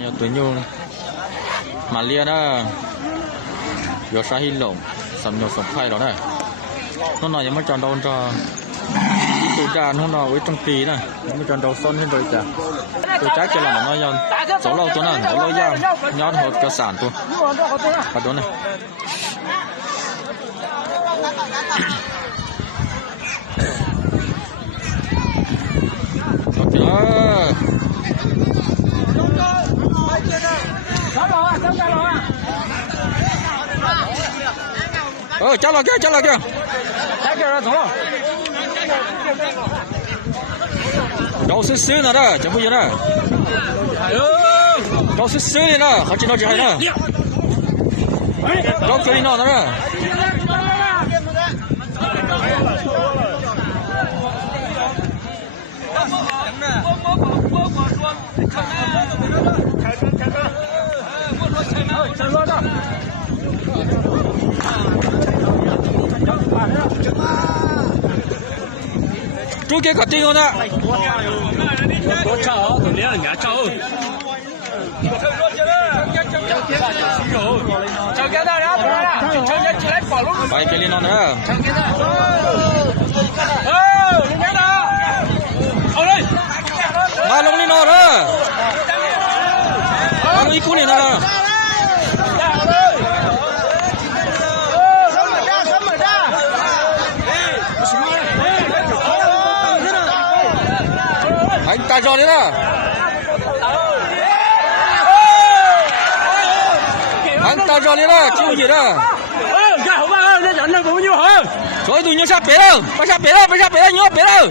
Nhà tuổi nhung mà lia đó giờ sa hin lồng sầm nhiều sòng khay đó này nó nóiยังไม่จอนโดนcho tụi cha nó nói với trong kỳ nàyยังไม่จอนโดนซ่อนขึ้นrồi cha tụi cha cho là nó nhon số lâuตัวนั้นsố lâuยาวย้อนหดกระสานตัวมาตัวnày cháu là kia cháu xứ nào đó cháu bây giờ đó cháu xứ này đó họ chỉ nói chuyện hay đó cháu cười nó đó chú kia có tiền không ạ? Có cháu, tụi nhớ là nhà cháu. Cháu kia đâu đó, cháu kia chỉ lấy bỏ lúc. Phải cái liên non nữa. Cháu kia đâu. Nghe đâu. Ở đây. Ba lông liên non đó. Ba lông ít cú này nào. Anh ta cho đấy đó. Anh ta cho đấy đó, chịu gì đó. Cái hộp ba ơi, nó nhận được bao nhiêu hả? Trời tụi nhớ sắp bể đâu, phải sắp bể đâu, nhớ bể đâu.